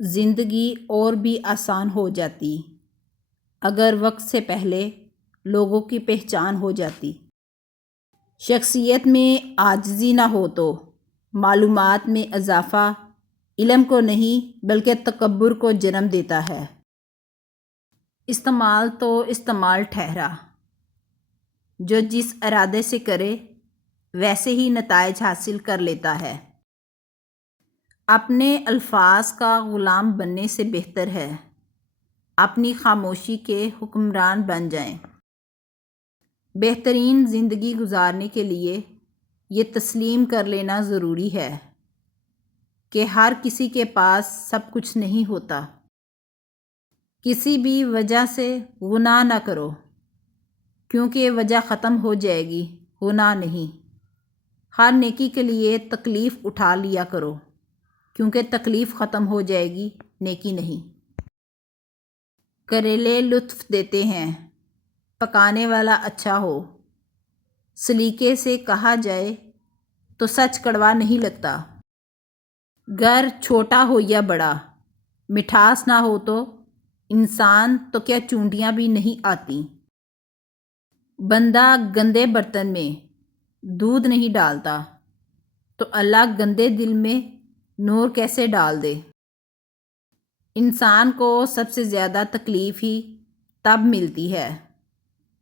زندگی اور بھی آسان ہو جاتی اگر وقت سے پہلے لوگوں کی پہچان ہو جاتی۔ شخصیت میں عاجزی نہ ہو تو معلومات میں اضافہ علم کو نہیں بلکہ تکبر کو جنم دیتا ہے۔ استعمال تو استعمال ٹھہرا، جو جس ارادے سے کرے ویسے ہی نتائج حاصل کر لیتا ہے۔ اپنے الفاظ کا غلام بننے سے بہتر ہے اپنی خاموشی کے حکمران بن جائیں۔ بہترین زندگی گزارنے کے لیے یہ تسلیم کر لینا ضروری ہے کہ ہر کسی کے پاس سب کچھ نہیں ہوتا۔ کسی بھی وجہ سے گناہ نہ کرو، کیونکہ وجہ ختم ہو جائے گی، گناہ نہیں۔ ہر نیکی کے لیے تکلیف اٹھا لیا کرو، کیونکہ تکلیف ختم ہو جائے گی، نیکی نہیں۔ کریلے لطف دیتے ہیں، پکانے والا اچھا ہو۔ سلیقے سے کہا جائے تو سچ کڑوا نہیں لگتا۔ گھر چھوٹا ہو یا بڑا، مٹھاس نہ ہو تو انسان تو کیا چونٹیاں بھی نہیں آتی۔ بندہ گندے برتن میں دودھ نہیں ڈالتا تو اللہ گندے دل میں نور کیسے ڈال دے۔ انسان کو سب سے زیادہ تکلیف ہی تب ملتی ہے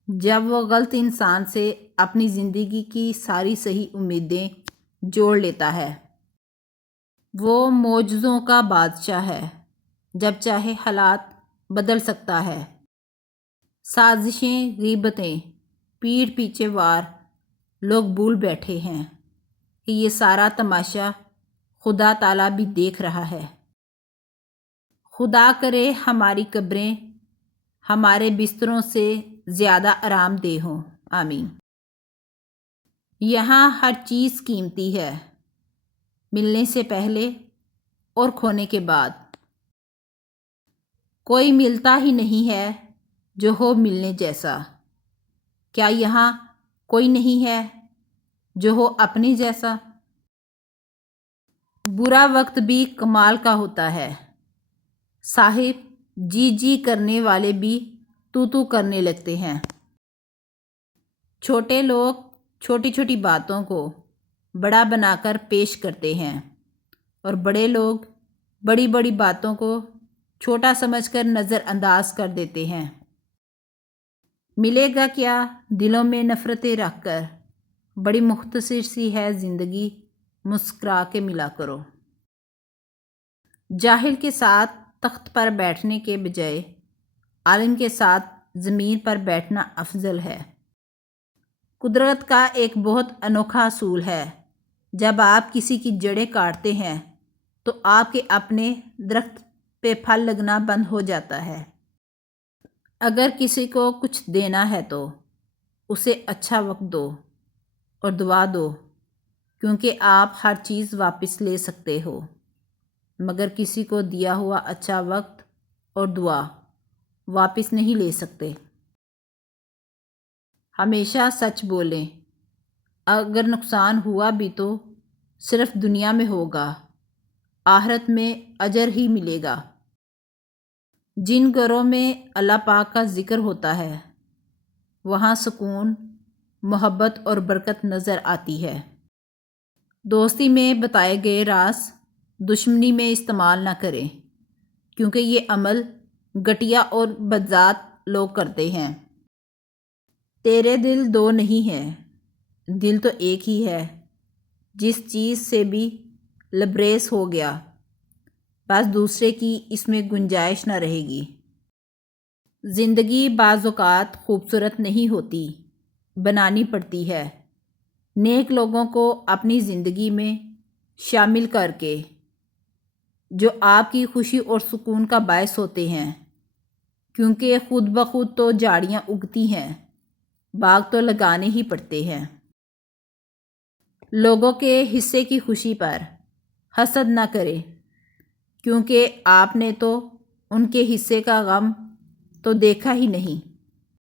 جب وہ غلط انسان سے اپنی زندگی کی ساری صحیح امیدیں جوڑ لیتا ہے۔ وہ معجزوں کا بادشاہ ہے، جب چاہے حالات بدل سکتا ہے۔ سازشیں، غیبتیں، پیٹھ پیچھے وار لوگ بھول بیٹھے ہیں کہ یہ سارا تماشا خدا تعالیٰ بھی دیکھ رہا ہے۔ خدا کرے ہماری قبریں ہمارے بستروں سے زیادہ آرام دہ ہوں، آمین۔ یہاں ہر چیز قیمتی ہے، ملنے سے پہلے اور کھونے کے بعد۔ کوئی ملتا ہی نہیں ہے جو ہو ملنے جیسا۔ کیا یہاں کوئی نہیں ہے جو ہو اپنے جیسا؟ برا وقت بھی کمال کا ہوتا ہے، صاحب جی جی کرنے والے بھی تو کرنے لگتے ہیں۔ چھوٹے لوگ چھوٹی چھوٹی باتوں کو بڑا بنا کر پیش کرتے ہیں اور بڑے لوگ بڑی بڑی باتوں کو چھوٹا سمجھ کر نظر انداز کر دیتے ہیں۔ ملے گا کیا دلوں میں نفرتیں رکھ کر، بڑی مختصر سی ہے زندگی، مسکرا کے ملا کرو۔ جاہل کے ساتھ تخت پر بیٹھنے کے بجائے عالم کے ساتھ زمین پر بیٹھنا افضل ہے۔ قدرت کا ایک بہت انوکھا اصول ہے، جب آپ کسی کی جڑیں کاٹتے ہیں تو آپ کے اپنے درخت پہ پھل لگنا بند ہو جاتا ہے۔ اگر کسی کو کچھ دینا ہے تو اسے اچھا وقت دو اور دعا دو، کیونکہ آپ ہر چیز واپس لے سکتے ہو، مگر کسی کو دیا ہوا اچھا وقت اور دعا واپس نہیں لے سکتے۔ ہمیشہ سچ بولیں، اگر نقصان ہوا بھی تو صرف دنیا میں ہوگا، آخرت میں اجر ہی ملے گا۔ جن گھروں میں اللہ پاک کا ذکر ہوتا ہے وہاں سکون، محبت اور برکت نظر آتی ہے۔ دوستی میں بتائے گئے راز دشمنی میں استعمال نہ کریں، کیونکہ یہ عمل گھٹیا اور بدذات لوگ کرتے ہیں۔ تیرے دل دو نہیں ہیں، دل تو ایک ہی ہے۔ جس چیز سے بھی لبریز ہو گیا، بس دوسرے کی اس میں گنجائش نہ رہے گی۔ زندگی بعض اوقات خوبصورت نہیں ہوتی، بنانی پڑتی ہے۔ نیک لوگوں کو اپنی زندگی میں شامل کر کے، جو آپ کی خوشی اور سکون کا باعث ہوتے ہیں، کیونکہ خود بخود تو جھاڑیاں اگتی ہیں، باغ تو لگانے ہی پڑتے ہیں۔ لوگوں کے حصے کی خوشی پر حسد نہ کریں، کیونکہ آپ نے تو ان کے حصے کا غم تو دیکھا ہی نہیں۔